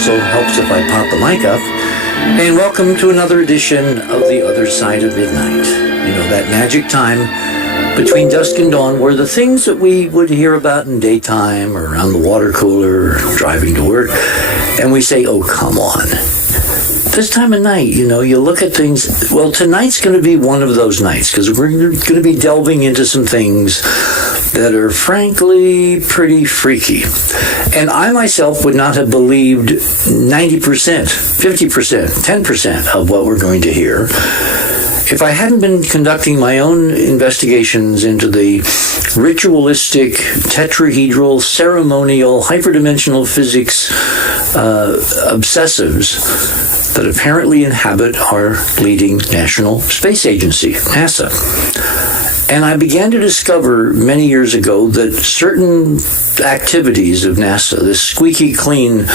also helps if I pop the mic up. And welcome to another edition of The Other Side of Midnight. You know, that magic time between dusk and dawn where the things that we would hear about in daytime or around the water cooler or driving to work, and we say, oh, come on. This time of night, you know, you look at things. Well, tonight's going to be one of those nights because we're going to be delving into some things that are frankly pretty freaky. And I myself would not have believed 90%, 50%, 10% of what we're going to hear if I hadn't been conducting my own investigations into the ritualistic, tetrahedral, ceremonial, hyperdimensional physics obsessives that apparently inhabit our leading national space agency, NASA. And I began to discover many years ago that certain activities of NASA, this squeaky clean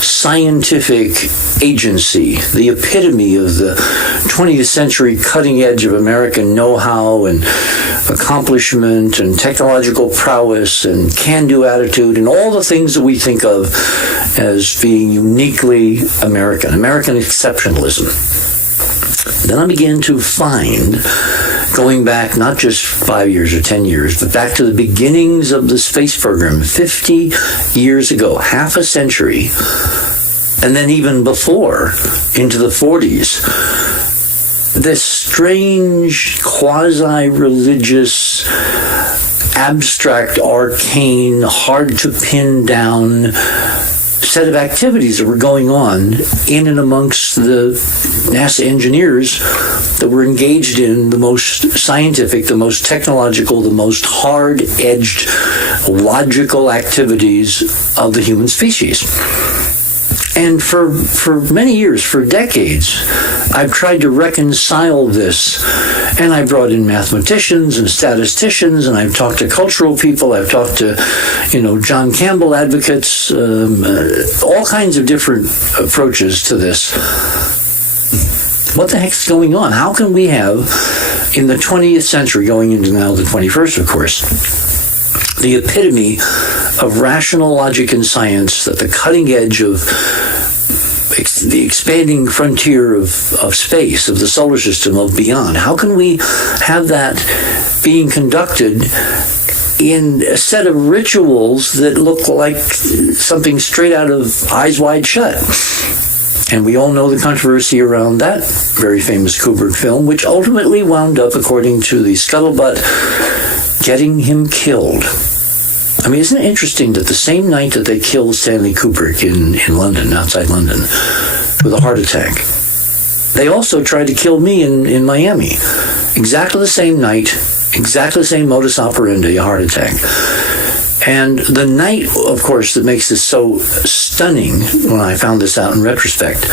scientific agency, the epitome of the 20th century cutting edge of American know-how and accomplishment and technological prowess and can-do attitude and all the things that we think of as being uniquely American exceptionalism. Then I began to find, going back not just 5 years or 10 years, but back to the beginnings of the space program 50 years ago, half a century, and then even before, into the 40s, this strange, quasi-religious, abstract, arcane, hard-to-pin down set of activities that were going on in and amongst the NASA engineers that were engaged in the most scientific, the most technological, the most hard-edged, logical activities of the human species. And for many years, for decades, I've tried to reconcile this. And I brought in mathematicians and statisticians, and I've talked to cultural people. I've talked to, John Campbell advocates, all kinds of different approaches to this. What the heck's going on? How can we have, in the 20th century, going into now the 21st, of course, the epitome of rational logic and science, at the cutting edge of the expanding frontier of space, of the solar system, of beyond? How can we have that being conducted in a set of rituals that look like something straight out of Eyes Wide Shut? And we all know the controversy around that very famous Kubrick film, which ultimately wound up, according to the scuttlebutt, getting him killed. I mean, isn't it interesting that the same night that they killed Stanley Kubrick in London, outside London, with a heart attack, they also tried to kill me in Miami. Exactly the same night, exactly the same modus operandi, a heart attack. And the night, of course, that makes this so stunning when I found this out in retrospect,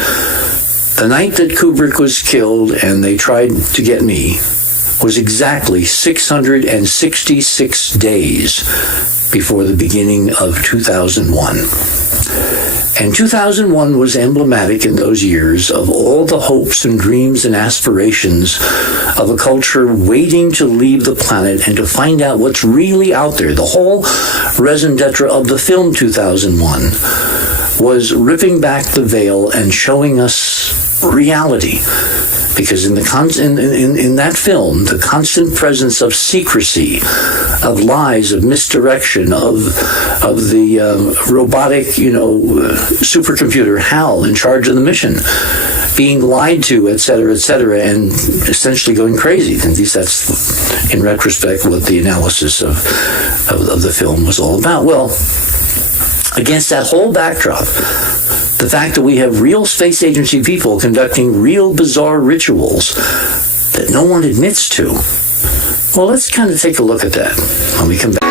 the night that Kubrick was killed and they tried to get me was exactly 666 days before the beginning of 2001. And 2001 was emblematic in those years of all the hopes and dreams and aspirations of a culture waiting to leave the planet and to find out what's really out there. The whole raison d'etre of the film 2001 was ripping back the veil and showing us reality. Because in that film, the constant presence of secrecy, of lies, of misdirection, of the robotic, supercomputer HAL in charge of the mission, being lied to, et cetera, and essentially going crazy. At least that's, in retrospect, what the analysis of the film was all about. Well, against that whole backdrop, the fact that we have real space agency people conducting real bizarre rituals that no one admits to, well, let's kind of take a look at that when we come back.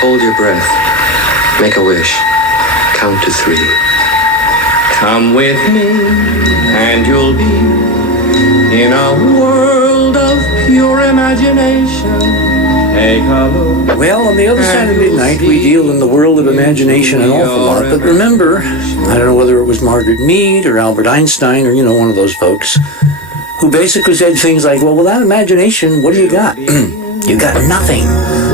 Hold your breath. Make a wish. Count to 3. Come with me, and you'll be in a world of pure imagination. Take a look. Well, on the other side of midnight, we deal in the world of imagination an awful lot. But remember, I don't know whether it was Margaret Mead or Albert Einstein or, one of those folks, who basically said things like, well, without imagination, what do you got? You got nothing.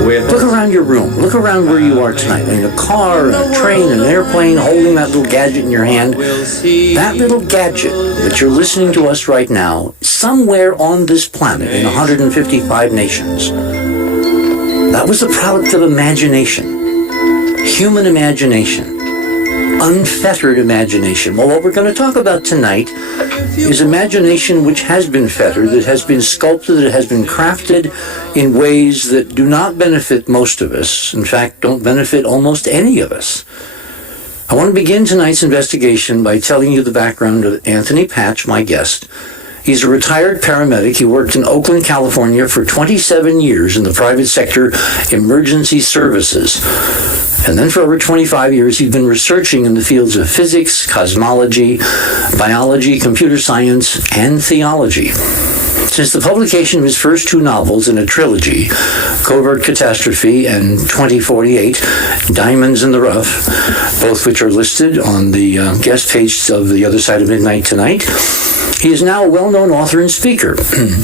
Look around your room. Look around where you are tonight. In a car, in a train, in an airplane, holding that little gadget in your hand. That little gadget that you're listening to us right now, somewhere on this planet in 155 nations, that was the product of imagination. Human imagination. Unfettered imagination. Well, what we're going to talk about tonight is imagination which has been fettered, that has been sculpted, that has been crafted in ways that do not benefit most of us. In fact, don't benefit almost any of us. I want to begin tonight's investigation by telling you the background of Anthony Patch, my guest. He's a retired paramedic. He worked in Oakland, California for 27 years in the private sector emergency services. And then for over 25 years, he's been researching in the fields of physics, cosmology, biology, computer science, and theology. Since the publication of his first two novels in a trilogy, Covert Catastrophe and 2048, Diamonds in the Rough, both which are listed on the guest page of The Other Side of Midnight tonight, he is now a well-known author and speaker.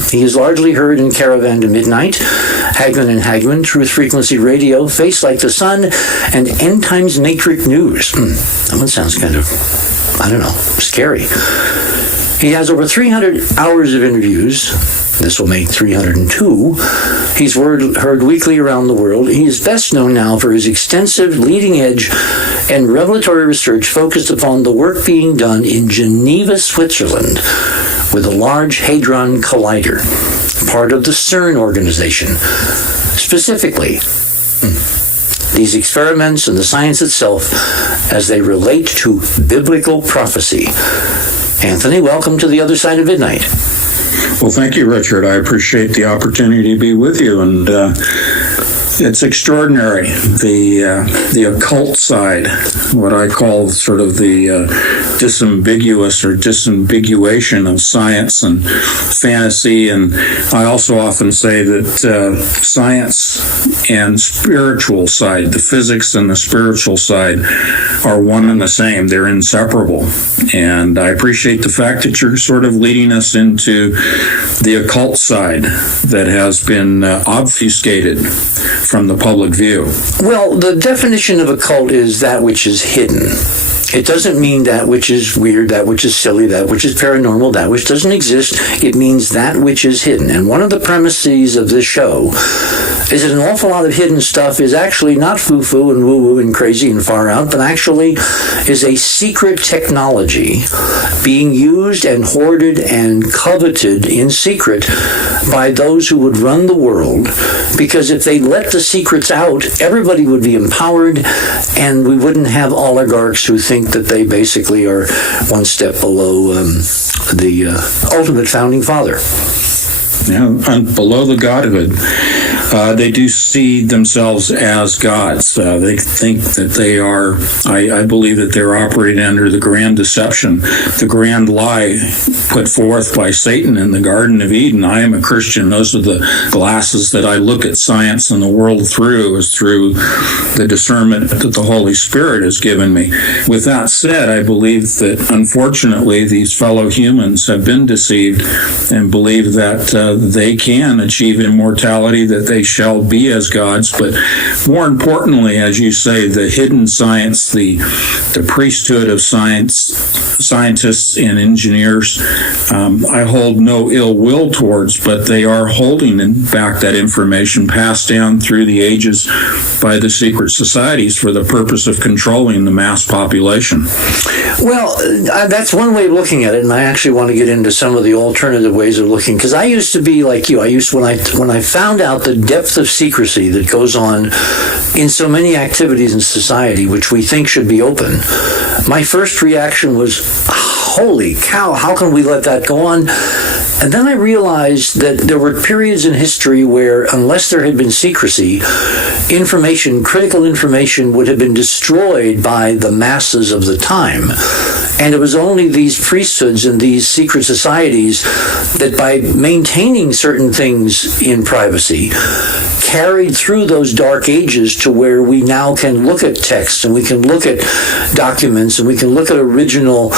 He is largely heard in Caravan to Midnight, Hoagland and Hoagland, Truth Frequency Radio, Face Like the Sun, and End Times Matrix News. That one sounds kind of, scary. He has over 300 hours of interviews. This will make 302. He's heard weekly around the world. He is best known now for his extensive, leading-edge, and revelatory research focused upon the work being done in Geneva, Switzerland, with a Large Hadron Collider, part of the CERN organization. Specifically, these experiments and the science itself as they relate to biblical prophecy. Anthony, welcome to The Other Side of Midnight. Well, thank you, Richard. I appreciate the opportunity to be with you, and it's extraordinary, the occult side, what I call sort of the disambiguous or disambiguation of science and fantasy. And I also often say that science and spiritual side, the physics and the spiritual side, are one and the same. They're inseparable. And I appreciate the fact that you're sort of leading us into the occult side that has been obfuscated from the public view. Well, the definition of occult is that which is hidden. It doesn't mean that which is weird, that which is silly, that which is paranormal, that which doesn't exist. It means that which is hidden. And one of the premises of this show is that an awful lot of hidden stuff is actually not foo-foo and woo-woo and crazy and far out, but actually is a secret technology being used and hoarded and coveted in secret by those who would run the world, because if they let the secrets out, everybody would be empowered and we wouldn't have oligarchs who think that they basically are one step below the ultimate founding father. Yeah, and below the godhood. They do see themselves as gods. They think that they are, I believe that they're operating under the grand deception, the grand lie put forth by Satan in the Garden of Eden. I am a Christian. Those are the glasses that I look at science and the world through, is through the discernment that the Holy Spirit has given me. With that said, I believe that unfortunately these fellow humans have been deceived and believe that they can achieve immortality, that they shall be as gods. But more importantly, as you say, the hidden science, the priesthood of scientists and engineers, I hold no ill will towards, but they are holding back that information passed down through the ages by the secret societies for the purpose of controlling the mass population. Well, that's one way of looking at it, and I actually want to get into some of the alternative ways of looking, because I used to be like you. When I found out the depth of secrecy that goes on in so many activities in society which we think should be open, my first reaction was, holy cow, how can we let that go on? And then I realized that there were periods in history where, unless there had been secrecy, critical information would have been destroyed by the masses of the time. And it was only these priesthoods and these secret societies that, by maintaining certain things in privacy, carried through those dark ages to where we now can look at texts and we can look at documents and we can look at original,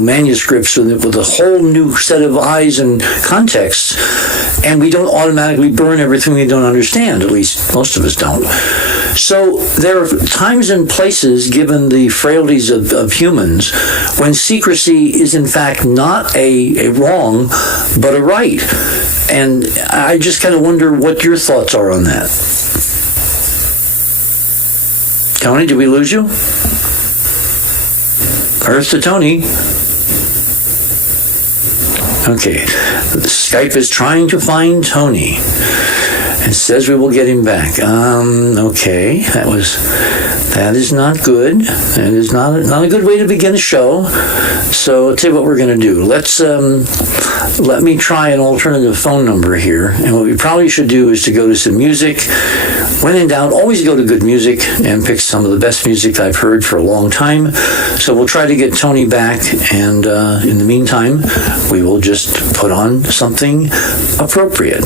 manuscripts with a whole new set of eyes and contexts, and we don't automatically burn everything we don't understand. At least most of us don't. So there are times and places, given the frailties of humans, when secrecy is in fact not a wrong, but a right. And I just kind of wonder what your thoughts are on that. Tony, did we lose you? Earth to Tony. Okay. Skype is trying to find Tony. It says we will get him back. Okay. That is not good. That is not a good way to begin a show. So I'll tell you what we're going to do. Let me try an alternative phone number here. And what we probably should do is to go to some music. When in doubt, always go to good music and pick some of the best music I've heard for a long time. So we'll try to get Tony back. And in the meantime, we will just put on something appropriate.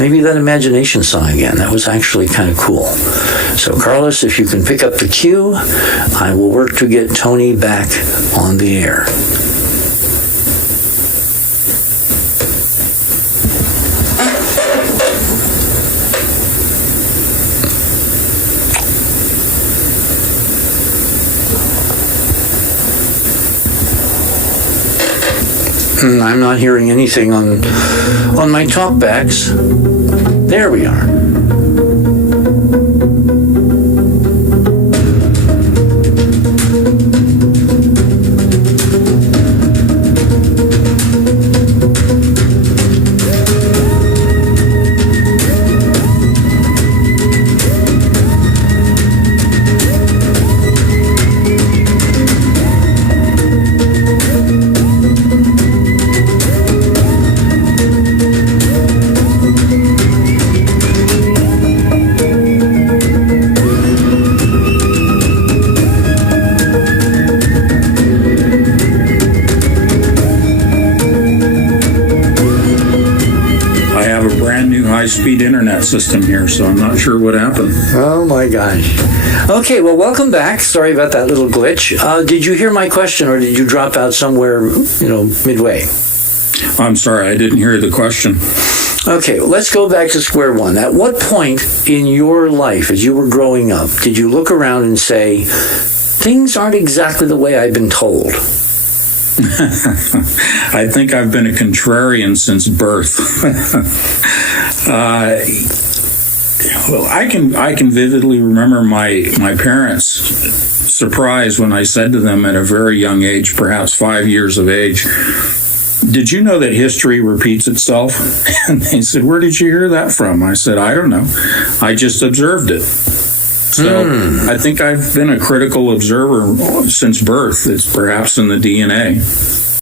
Maybe that imagination song again. That was actually kind of cool. So, Carlos, if you can pick up the cue, I will work to get Tony back on the air. I'm not hearing anything on my talkbacks. There we are. High-speed internet system here, so I'm not sure what happened. Oh my gosh. Okay, well, welcome back. Sorry about that little glitch. Did you hear my question, or did you drop out somewhere, midway? I'm sorry, I didn't hear the question. Okay, well, let's go back to square one. At what point in your life, as you were growing up, did you look around and say, things aren't exactly the way I've been told? I think I've been a contrarian since birth. Well, I can vividly remember my parents' surprise when I said to them at a very young age, perhaps 5 years of age, "Did you know that history repeats itself?" And they said, "Where did you hear that from?" I said, "I don't know. I just observed it." So I think I've been a critical observer since birth. It's perhaps in the DNA.